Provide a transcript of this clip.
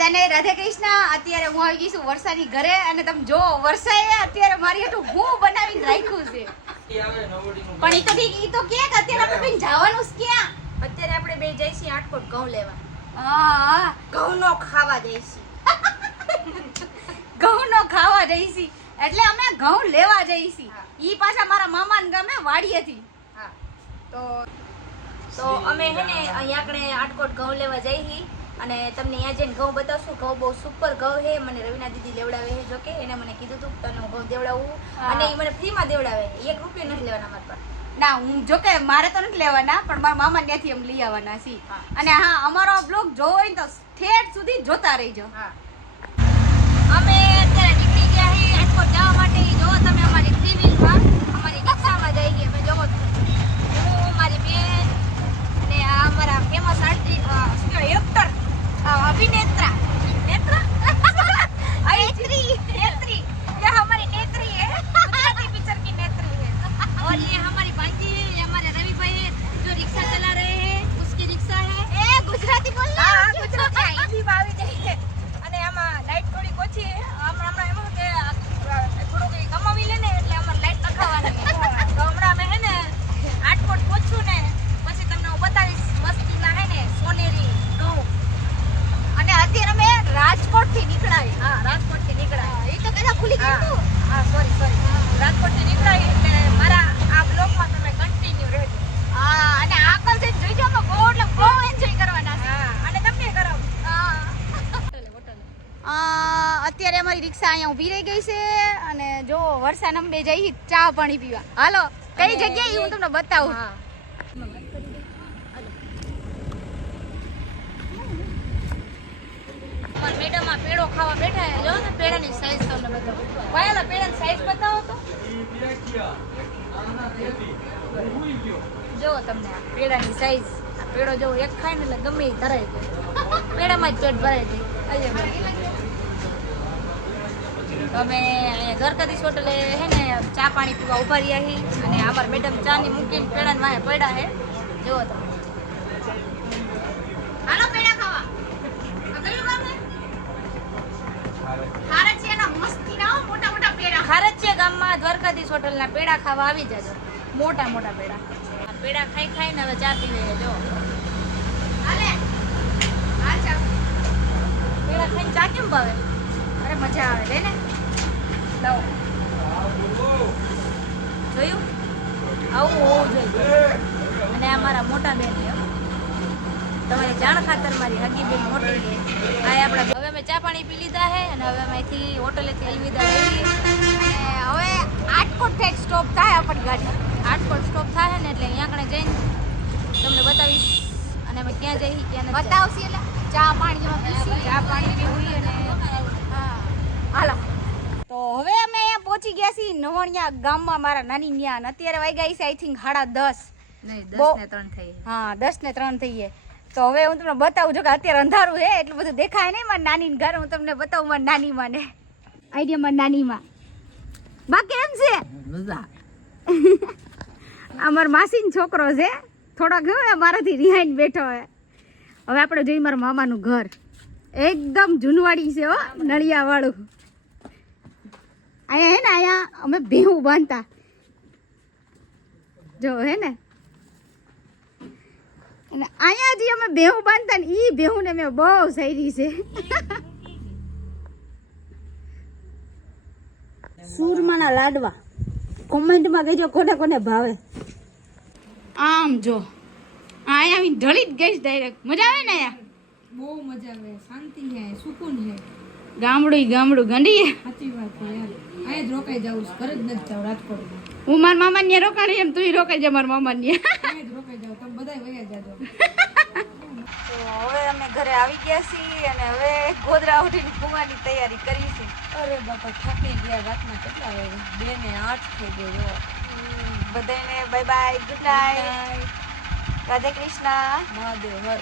બધાને રાધે કૃષ્ણ. અત્યારે હું આવી ગઈ છું વર્ષાની ઘરે અને તમે જો વર્ષાએ અત્યારે મારી હતું હું બનાવીને રાખ્યું છે. પણ ઈ તો ઠીક ઈ તો કે અત્યારે આપણે બેન જવાનું છે ક્યાં? અત્યારે આપણે બે જઈશું આટકોટ ઘઉં લેવા. હા. ઘઉંનો ખાવા જઈશું ઘઉં નો ખાવા જઈશી એટલે અમે ઘઉં લેવા જઈશી. ઈ પાછા મારા મામાને ગામે વાડીએથી હા. તો તો અમે હે ને અહીંયા આપણે આટકોટ ઘઉં લેવા જઈએ અને તમને અહીંયા જઈને ઘઉં બતાવશું. ઘઉં બહુ સુપર ઘઉં છે. મને રવિના દીદી લેવડાવે છે જોકે. એને મને કીધું હતું તને હું ઘઉં દેવડાવું. અને એ મને ફ્રીમાં દેવડાવે એક રૂપિયો નથી લેવાના મારા પર. ના હું જો કે મારે તો નથી લેવાના પણ મારા મામા ત્યાંથી એમ લઈ આવવાના છે. અને હા અમારો બ્લોગ જોવો હોય તો ઠેઠ સુધી જોતા રહેજો. હા. અમે અત્યારે નીકળી ગયા છીએ રાજકોટ જવા માટે. જોવો તમે અમારી થ્રી વ્હીલમાં રાજકોટથી નીકળાવી હા રાજકોટથી નીકળાય. એ તો કદાચ ખુલી હા તું હા સોરી સોરી રાજકોટથી નીકળાય એટલે મારા આ બ્લોકમાં તમે કન્ટિન્યુ રહેજો. હા અને આગળ જઈને જોઈજો તો બહુ એટલે બહુ એન્જોય કરવાના છે. અને તમને અ, અત્યારે અમારી રિક્ષા અહીંયા ઊભી રહી ગઈ છે અને જો વર્ષા નંબે બે જઈ ચા પાણી પીવા. હાલો કઈ જગ્યાએ હું તમને બતાવું હા અમારા મેડમ આ પેડો ખાવા બેઠા છે. જો ને પેડાની સાઈઝ તમને બતાવું. વાયેલા પેડાની સાઈઝ બતાવો તો. જો તમને આ પેડાની સાઈઝ આ પેડો જો એક ખાય ને એટલે ગમે એ ધરાઈ જાય. પેડામાં જ પેટ ભરાય જાય. અમે અહીંયા દ્વારકાધીશ હોટલે હે ને ચા પાણી પીવા ઊભા રહ્યા છીએ. અને અમારા મેડમ ચા ની મૂકીને પેડાને વાહે પડ્યા છે. જુઓ તમે હાલો પેડા ખાવા આ કયું ગામ છે ખારચિયાના મસ્તીના હો, મોટા મોટા પેડા ખારચિયા ગામમાં દ્વારકાધીશ હોટલના પેડા ખાવા આવી જજો. મોટા મોટા પેડા. પેડા ખાઈ ખાઈને હવે ચા પીવે જો. હાલે. હાલ પેડા ખાઈને ચા કેમ ભાવે? અરે મજા આવે લે ને લાવો જોયું આવું હોવું જોઈએ અને આ મારા મોટા બેન છે હો. તમારે જાણ ખાતર મારી હગી બેન મોટી આ આપણા હવે અમે ચા પાણી પી લીધા છે અને હવે અમે અહીંથી હોટલેથી અલવિદા લઈએ. હવે આટકોટથી સ્ટોપ થાય આપણી ગાડી. આટકોટ સ્ટોપ થાય ને એટલે અહીંયા આગળ જઈને તમને બતાવીશ અને અમે ક્યાં જઈએ ક્યાં બતાવશી એટલે? ચા પાણી ચા પાણી પીવું અને હા. હાલો. તો હવે અમે અહીંયા પહોંચી ગયા છીએ નવણિયા ગામમાં મારા નાની ન્યા અત્યારે વાગ્યા છે આઈ થિંક સાડા દસ. નહીં દસ ને ત્રણ થઈ હા દસ ને ત્રણ થઈએ તો હવે હું તમને બતાવું છું કે અત્યારે અંધારું છે એટલું બધું દેખાય નહીં મારી નાની ઘર. હું તમને બતાવું મારી નાની માં ને આઈડિયા મારી નાની માં બા કેમ છે આ મારા માસીનો છોકરો છે. થોડોક ગયો મારાથી રિહાઈને બેઠો હે હવે આપણે જોઈએ મારા મામાનું ઘર. એકદમ જૂનવાડી છે હો નળિયા વાળું અહીંયા હે ને અહીંયા અમે ભેહું બાંધતા. જો હે ને અને અહીંયા જે અમે ભેહું બાંધતા ને એ ભેહું ને મેં બહુ સહેરી છે. સુરમાના લાડવા. કોમેન્ટમાં કહેજો કોને કોને ભાવે. આમ જો આયા આવીને ઢળી જ ગઈશ ડાયરેક્ટ મજા આવે ને અહીંયા? બહુ મજા આવે શાંતિ છે સુકૂન છે. ગામડું ગામડું ગંડી સાચી વાત છે યાર જ રોકાઈ જાઉં ઘરે જ નથી જાઉં રાજકોટમાં હું મારા મામા ને રોકાણી એમ તું રોકાઈ જા મારા મામા તમે બધા વયા જાજો. તો હવે અમે ઘરે આવી ગયા છીએ અને હવે ગોદરા ઉઠીને કુવાની તૈયારી કરી છે. અરે બાપા થાકી ગયા રાતના કેટલા વાગે? બે ને આઠ થઈ ગયો જો. બધાને bye bye good night Radhe Krishna. Mahadev Har.